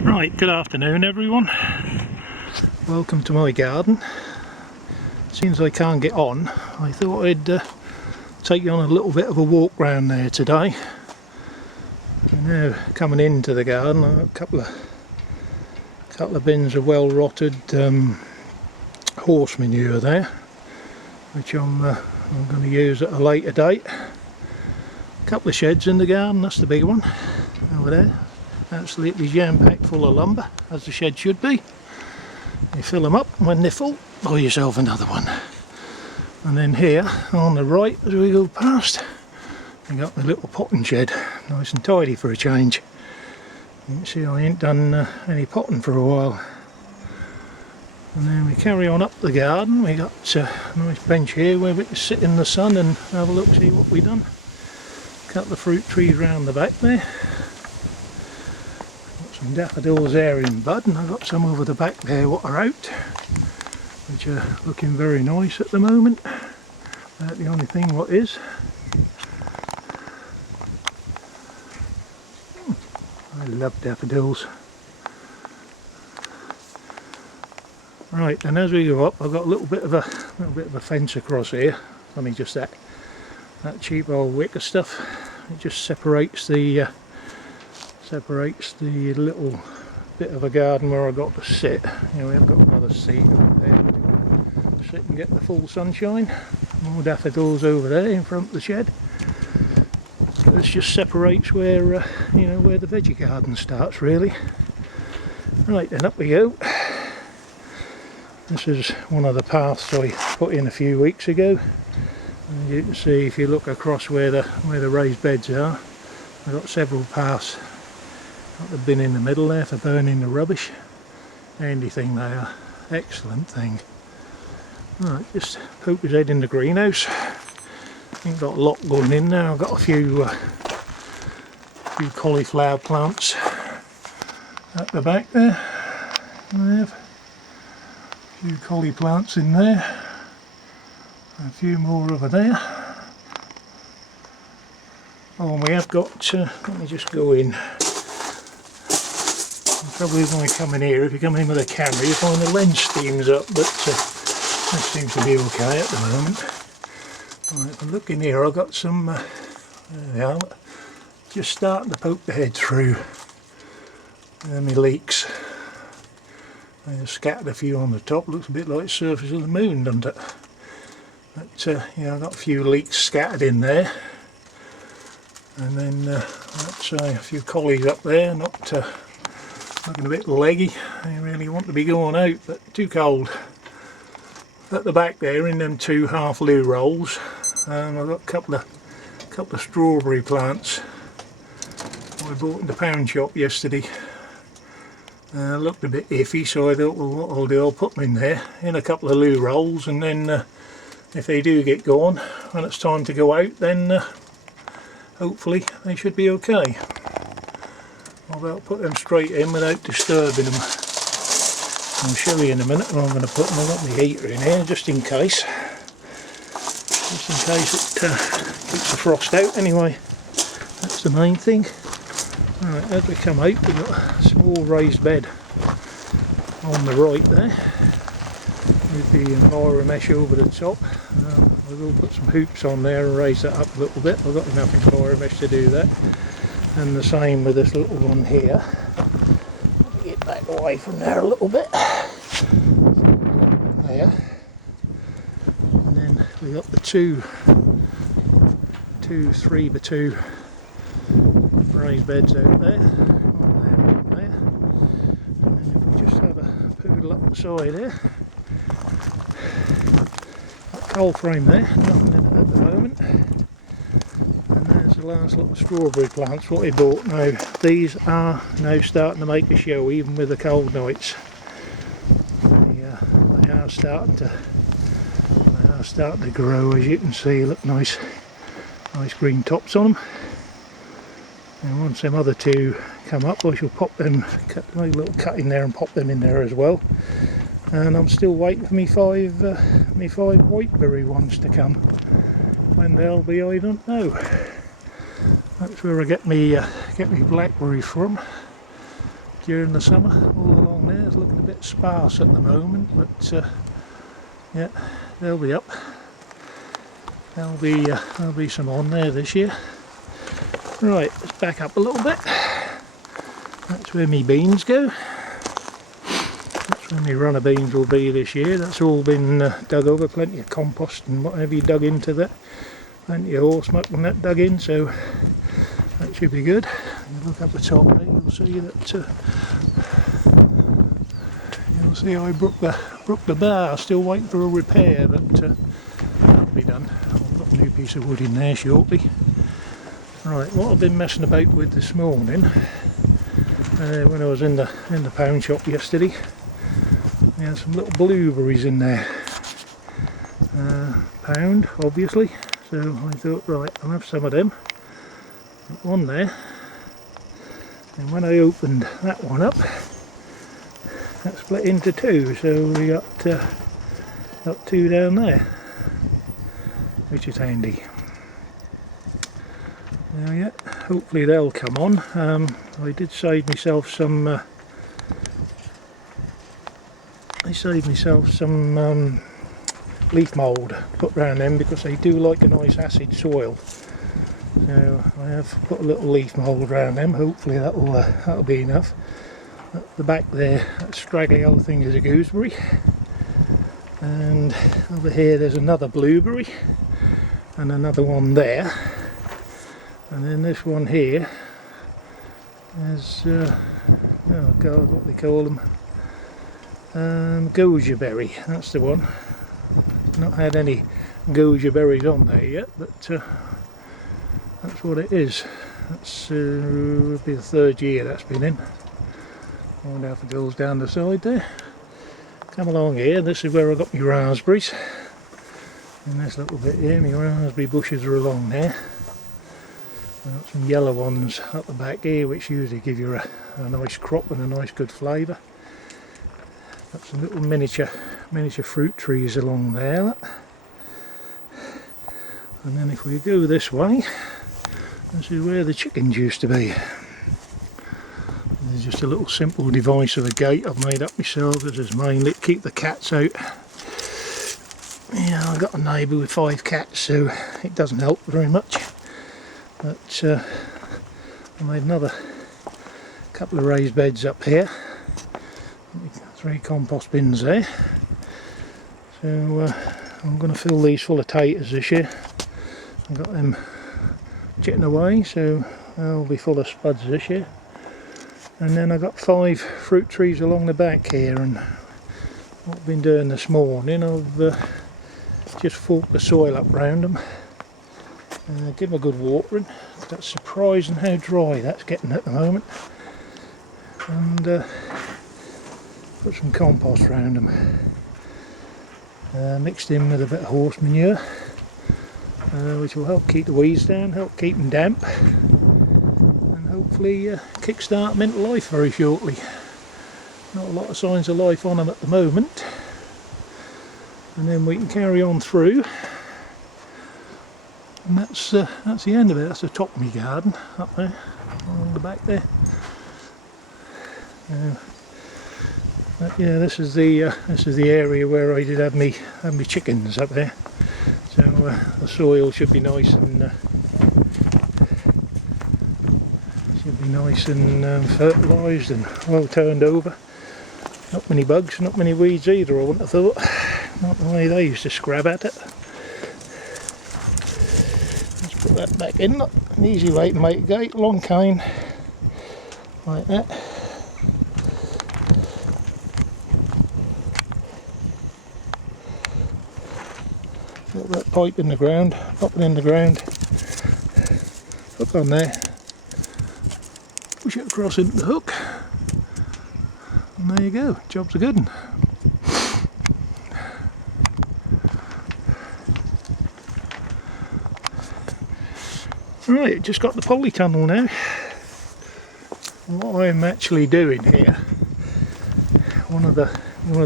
Right, good afternoon everyone. Welcome to my garden. Since I can't get on, I thought I'd take you on a little bit of a walk round there today. And now coming into the garden, I've got a couple of bins of well rotted horse manure there, which I'm going to use at a later date. A couple of sheds in the garden, that's the big one over there. Absolutely jam-packed full of lumber, as the shed should be. You fill them up, and when they're full, buy yourself another one. And then here, on the right, as we go past, we got the little potting shed, nice and tidy for a change. You can see I ain't done any potting for a while. And then we carry on up the garden. We got a nice bench here where we can sit in the sun and have a look, see what we've done. A couple of fruit trees round the back there. Some daffodils there in bud, and I've got some over the back there what are out, which are looking very nice at the moment. That's the only thing what is. I love daffodils. Right, and as we go up, I've got a little bit of a fence across here. Only just that cheap old wicker stuff. It just separates the little bit of a garden where I got to sit. You know, we have got another seat over there to sit and get the full sunshine. More daffodils over there in front of the shed. But this just separates where you know, where the veggie garden starts really. Right, then up we go. This is one of the paths I put in a few weeks ago. And you can see if you look across where the raised beds are, I've got several paths. Got the bin in the middle there for burning the rubbish. Handy thing they are. Excellent thing. Right, just poke his head in the greenhouse. Ain't got a lot going in there. I've got a few cauliflower plants at the back there. I have a few cauli plants in there. A few more over there. Oh, and we have got, let me just go in. Probably when I come in here, if you come in with a camera, you find the lens steams up, but that seems to be okay at the moment. Right, if I look in here, I've got some, there they are, just starting to poke the head through. There are my leeks. I just scattered a few on the top, looks a bit like the surface of the moon, doesn't it? But yeah, I've got a few leeks scattered in there. And then, let's say, a few collies up there, not looking a bit leggy. They really want to be going out, but too cold. At the back there, in them two half loo rolls, I've got a couple of strawberry plants I bought in the pound shop yesterday. Looked a bit iffy, so I thought, well, what I'll do, I'll put them in there in a couple of loo rolls, and then if they do get going, when it's time to go out, then hopefully they should be okay. I'll put them straight in without disturbing them. I'll show you in a minute where I'm going to put them. I've got my heater in here just in case. Just in case it keeps the frost out anyway. That's the main thing. Right, as we come out, we've got a small raised bed on the right there with the Enviromesh over the top. I will put some hoops on there and raise that up a little bit. I've got enough Enviromesh to do that. And the same with this little one here. Let me get back away from there a little bit. There. And then we got the two 3x2 raised beds out there. One there. And then if we just have a poodle up the side here. That coal frame there, nothing in it at the moment. The last lot of strawberry plants what we bought. Now these are now starting to make a show even with the cold nights. They are starting to grow, as you can see. Look, nice green tops on them. And once them other two come up, I shall pop them, make a little cut in there and pop them in there as well. And I'm still waiting for me five whiteberry ones to come. When they'll be, I don't know. That's where I get me blackberries from. during the summer. All along there it's looking a bit sparse at the moment, but yeah, they'll be up. There'll be some on there this year. Right, let's back up a little bit. That's where me beans go. That's where my runner beans will be this year. That's all been dug over, plenty of compost and whatever you dug into that. Plenty of horse muck and that dug in, so that should be good. You look up the top there, you'll see that you'll see I broke the bar. Still waiting for a repair, but that'll be done. I'll put a new piece of wood in there shortly. Right, what I've been messing about with this morning, when I was in the pound shop yesterday, we had some little blueberries in there. Pound, obviously. So I thought, right, I'll have some of them. Put one there, and when I opened that one up, that split into two. So we got two down there, which is handy. Now, yeah, hopefully they'll come on. I did save myself some. Leaf mould put around them because they do like a nice acid soil. So I have put a little leaf mould around them. Hopefully that'll be enough. At the back there, that straggly old thing is a gooseberry, and over here there's another blueberry, and another one there, and then this one here is oh god, what they call them, goji berry. That's the one. Not had any goji berries on there yet, but that's what it is. That's will be the third year that's been in. I wonder if it goes down the side there. Come along here, this is where I got my raspberries. And this little bit here, my raspberry bushes are along there. I've got some yellow ones up the back here, which usually give you a nice crop and a nice good flavour. Got some little miniature fruit trees along there. And then if we go this way, this is where the chickens used to be. There's just a little simple device of a gate I've made up myself. This is mainly to keep the cats out. Yeah, I've got a neighbour with 5 cats, so it doesn't help very much. But I made another couple of raised beds up here. 3 compost bins there. So I'm going to fill these full of taters this year. I've got them chitting away, so they'll be full of spuds this year. And then I've got 5 fruit trees along the back here, and what I've been doing this morning, I've just forked the soil up round them, give them a good watering. That's surprising how dry that's getting at the moment. And put some compost around them, mixed in with a bit of horse manure, which will help keep the weeds down, help keep them damp, and hopefully kick-start them into life very shortly. Not a lot of signs of life on them at the moment, and then we can carry on through, and that's the end of it. That's the top of my garden up there, along the back there. But yeah, this is the area where I did have me chickens up there. So the soil should be nice and fertilised and well turned over. Not many bugs, not many weeds either, I wouldn't have thought. Not the way they used to scrab at it. Let's put that back in. An easy way to make a gate, long cane, like that. Put that pipe in the ground, pop it in the ground, hook on there, push it across into the hook, and there you go, job's a good one. Right, just got the polytunnel now. What I'm actually doing here, one of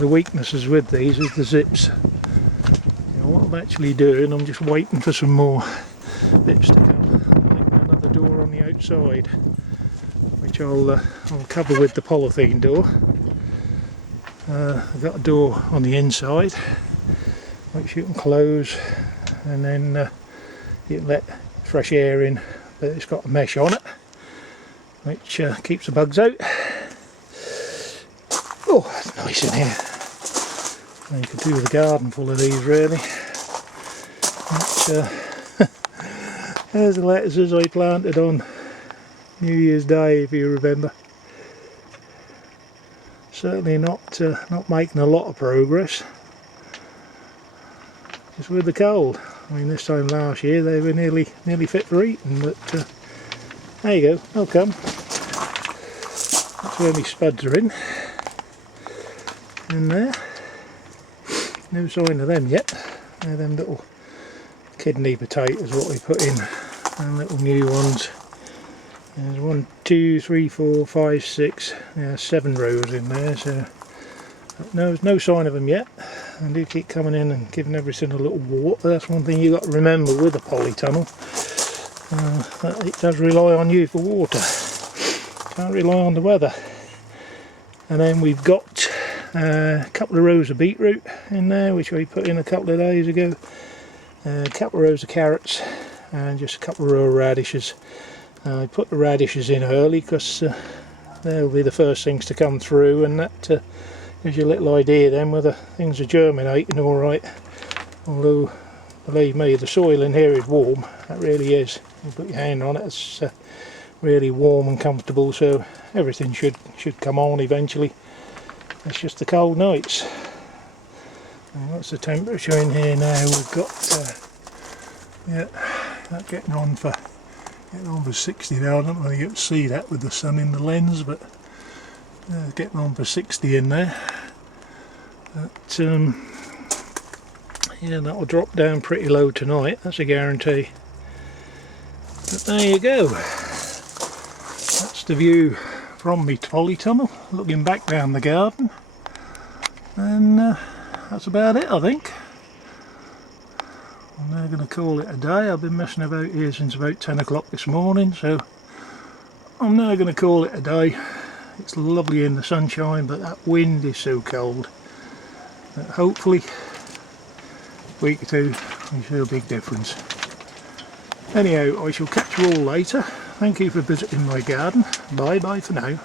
the weaknesses with these is the zips. What I'm actually doing, I'm just waiting for some more bits to come. I'm making another door on the outside, which which I'll cover with the polythene door. I've got a door on the inside which you can close, and then you can let fresh air in, but it's got a mesh on it which keeps the bugs out. Oh, it's nice in here. And you could do with a garden full of these really. But, there's the lettuces I planted on New Year's Day, if you remember. Certainly not making a lot of progress. Just with the cold. I mean, this time last year they were nearly fit for eating, but there you go, they'll come. That's where my spuds are in there. No sign of them yet. They're them little kidney potatoes what we put in, and little new ones. There's 1, 2, 3, 4, 5, 6, 7 rows in there, so no sign of them yet. I do keep coming in and giving everything a little water. That's one thing you've got to remember with a polytunnel. That it does rely on you for water. Can't rely on the weather. And then we've got a couple of rows of beetroot in there, which we put in a couple of days ago. A couple of rows of carrots and just a couple of rows of radishes. I put the radishes in early because they'll be the first things to come through, and that gives you a little idea then whether things are germinating alright. Although, believe me, the soil in here is warm, that really is. You put your hand on it, it's really warm and comfortable, so everything should come on eventually. It's just the cold nights. And what's the temperature in here now? We've got that getting on for 60 now. I don't know whether you can see that with the sun in the lens, but getting on for 60 in there. But yeah, that'll drop down pretty low tonight, that's a guarantee. But there you go. That's the view from me polytunnel, looking back down the garden. And that's about it, I think. I'm now going to call it a day. I've been messing about here since about 10 o'clock this morning, so I'm now going to call it a day. It's lovely in the sunshine, but that wind is so cold that hopefully a week or two we see a big difference. Anyhow, I shall catch you all later. Thank you for visiting my garden. Bye bye for now.